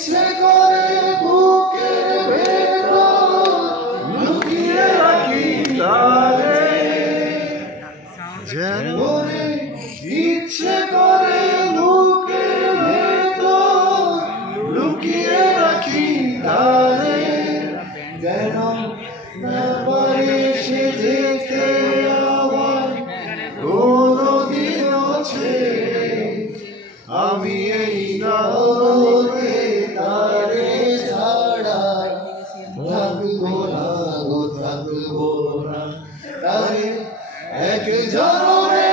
ইচ্ছে করে বুকের ভেতর লুকিয়ে রাখি তারে, যেন ইচ্ছে করে বুকের ভেতর লুকিয়ে রাখি তারে, যেন না পারে সে যেতে আবার কোনদিনও ছেড়ে। আমি এই জগতে তারে ছাড়া থাকবো না গো, থাকবো না। তারে এক জনমে